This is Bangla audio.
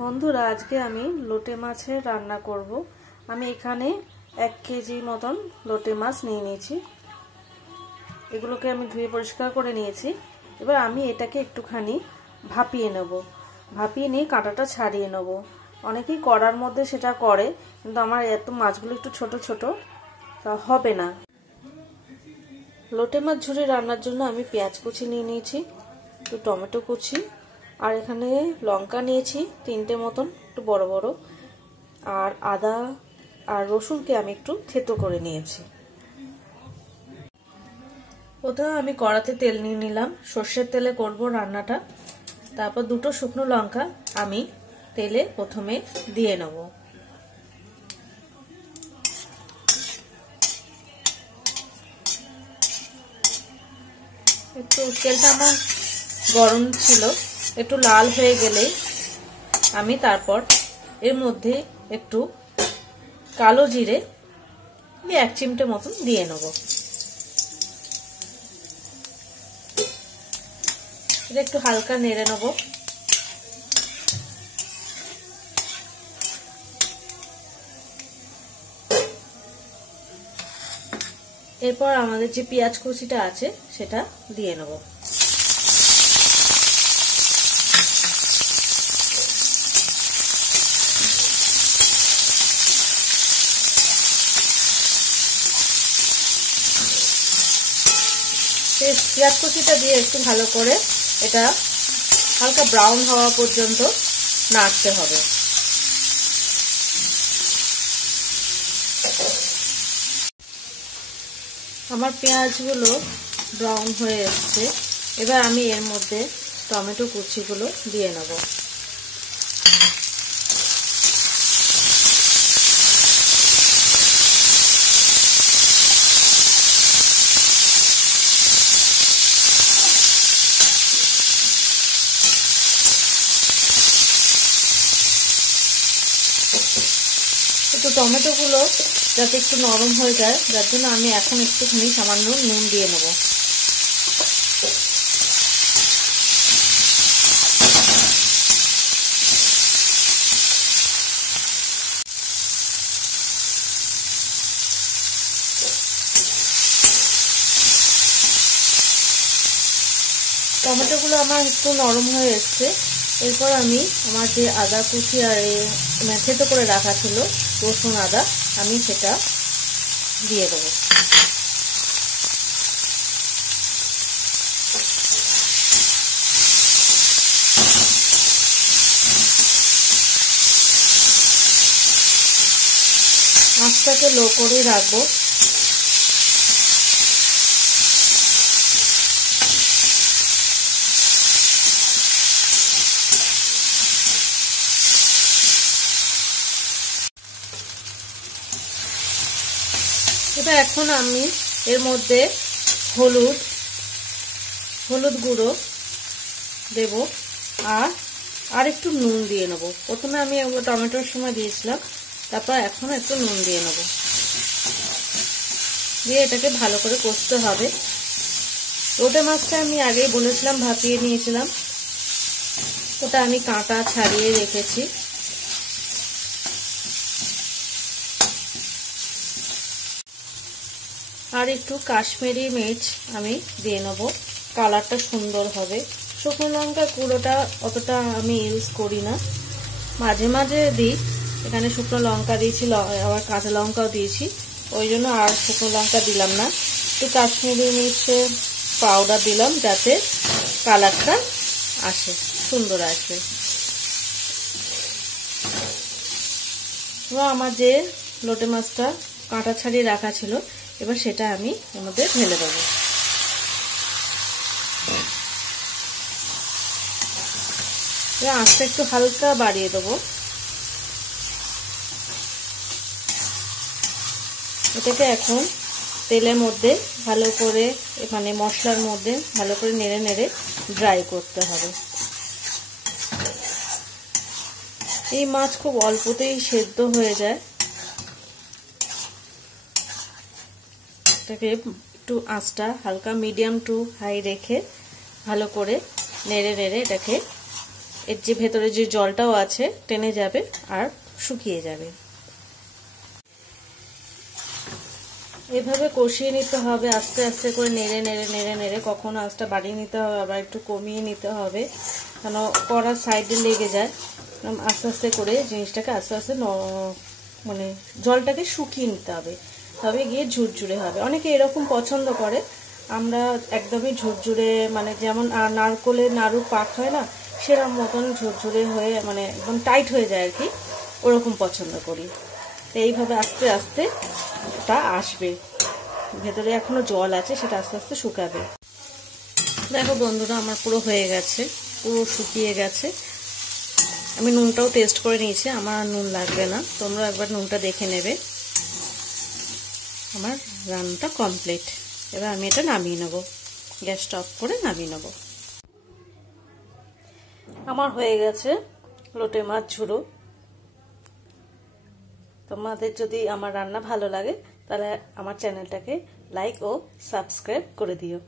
বন্ধুরা আজকে আমি লোটে মাছের রান্না করব। আমি এখানে 1 কেজি মতন লোটে মাছ নিয়ে নিয়েছি। এগুলোকে আমি ধুয়ে পরিষ্কার করে নিয়েছি। এবার আমি এটাকে একটুখানি ভাপিয়ে নেব। ভাপিয়ে নিয়ে কাঁটাটা ছাড়িয়ে নেব। অনেকেই কড়ার মধ্যে সেটা করে, কিন্তু আমার এত মাছগুলো একটু ছোট ছোট, তা হবে না। লোটে মাছ ঝুরি রান্নার জন্য আমি পেঁয়াজ কুচি নিয়ে নিয়েছি, একটু টমেটো কুচি, আর এখানে লঙ্কা নিয়েছি 3টে মতন, একটু বড় বড়, আর আদা আর রসুনকে আমি একটু থেতো করে নিয়েছি। প্রথমে আমি কড়াতে তেল নিয়ে নিলাম, সর্ষের তেলে করব রান্নাটা। তারপর 2টো শুকনো লঙ্কা আমি তেলে প্রথমে দিয়ে নেব। একটু তেলটা আমার গরম ছিল, একটু লাল হয়ে গেলে আমি তারপর এর মধ্যে একটু কালো জিরে 1 চিমটে মতন দিয়ে নেব। এটা একটু হালকা নেড়ে নেব। এরপর আমাদের যে পেঁয়াজ কুচিটা আছে সেটা দিয়ে নেব। পেঁয়াজ কুচিটা দিয়ে একটু ভালো করে এটা হালকা ব্রাউন হওয়া পর্যন্ত নাড়তে হবে। আমার পেঁয়াজগুলো ব্রাউন হয়ে এসছে। এবার আমি এর মধ্যে টমেটো কুচিগুলো দিয়ে নেব। একটু টমেটোগুলো যাতে একটু নরম হয়ে যায়, যার জন্য আমি এখন একটুখানি সামান্য নুন দিয়ে নেব। টমেটোগুলো আমার একটু নরম হয়ে এসছে। এরপর আমি আমার যে আদা কুচি আর থেতো করে রাখা ছিল রসুন আদা, আমি সেটা দিয়ে দেবো। আঁচটাকে লো করে রাখবো। এবার এখন আমি এর মধ্যে হলুদ গুঁড়ো দেব, আর একটু নুন দিয়ে নেব। প্রথমে আমি টমেটোর সময় দিয়েছিলাম, তারপর এখন একটু নুন দিয়ে নেব। দিয়ে এটাকে ভালো করে কষতে হবে। লোটে মাছটা আমি আগেই বলেছিলাম ভাপিয়ে নিয়েছিলাম, ওটা আমি কাঁটা ছাড়িয়ে রেখেছি। আর একটু কাশ্মীরি মির্চ আমি দিয়ে নেব, কালারটা সুন্দর হবে। শুকনো লঙ্কা গুঁড়োটা অতটা আমি ইউজ করি না, মাঝে মাঝে দিই। এখানে শুকনো লঙ্কা দিয়েছি, আবার কাঁচা লঙ্কাও দিয়েছি, ওই জন্য আর শুকনো লঙ্কা দিলাম না। একটু কাশ্মীরি মির্চের পাউডার দিলাম যাতে কালারটা আসে, সুন্দর আসবে। আমার যে লোটে মাছটা কাঁটা ছাড়িয়ে রাখা ছিল, এবার সেটা আমি এর মধ্যে ঢেলে দেবো। আঁচটা একটু হালকা বাড়িয়ে দেবো। এটাকে এখন তেলের মধ্যে ভালো করে, মানে মশলার মধ্যে ভালো করে নেড়ে নেড়ে ড্রাই করতে হবে। এই মাছ খুব অল্পতেই সেদ্ধ হয়ে যায়। এটাকে একটু আঁচটা হালকা মিডিয়াম টু হাই রেখে ভালো করে নেড়ে নেড়ে এটাকে এর যে ভেতরে যে জলটাও আছে টেনে যাবে আর শুকিয়ে যাবে। এভাবে কষিয়ে নিতে হবে আস্তে আস্তে করে, নেড়ে নেড়ে নেড়ে নেড়ে। কখনো আঁচটা বাড়িয়ে নিতে হবে, আবার একটু কমিয়ে নিতে হবে, কেন কড়ার সাইডে লেগে যায়। আস্তে আস্তে করে জিনিসটাকে আস্তে আস্তে মানে জলটাকে শুকিয়ে নিতে হবে, তবে গিয়ে ঝুরঝুরে হবে। অনেকে এরকম পছন্দ করে, আমরা একদমই ঝুরঝুরে, মানে যেমন নারকোলের নাড়ু পাক হয় না, সেরকম মতন ঝুরঝুরে হয়ে, মানে একদম টাইট হয়ে যায় আর কি, ওরকম পছন্দ করি। তো এইভাবে আস্তে আস্তে ওটা আসবে, ভেতরে এখনো জল আছে, সেটা আস্তে আস্তে শুকাবে। দেখো বন্ধুরা, আমার পুরো হয়ে গেছে, পুরো শুকিয়ে গেছে। আমি নুনটাও টেস্ট করে নিয়েছি, আমার আর নুন লাগবে না, তোমরা একবার নুনটা দেখে নেবে। আমার রান্নাটা কমপ্লিট। এবার আমি এটা নামিয়ে নেব, গ্যাসটা অফ করে নামিয়ে নেব। আমার হয়ে গেছে লোটে মাছ ঝুড়ো। তোমাদের যদি আমার রান্না ভালো লাগে তাহলে আমার চ্যানেলটাকে লাইক ও সাবস্ক্রাইব করে দিও।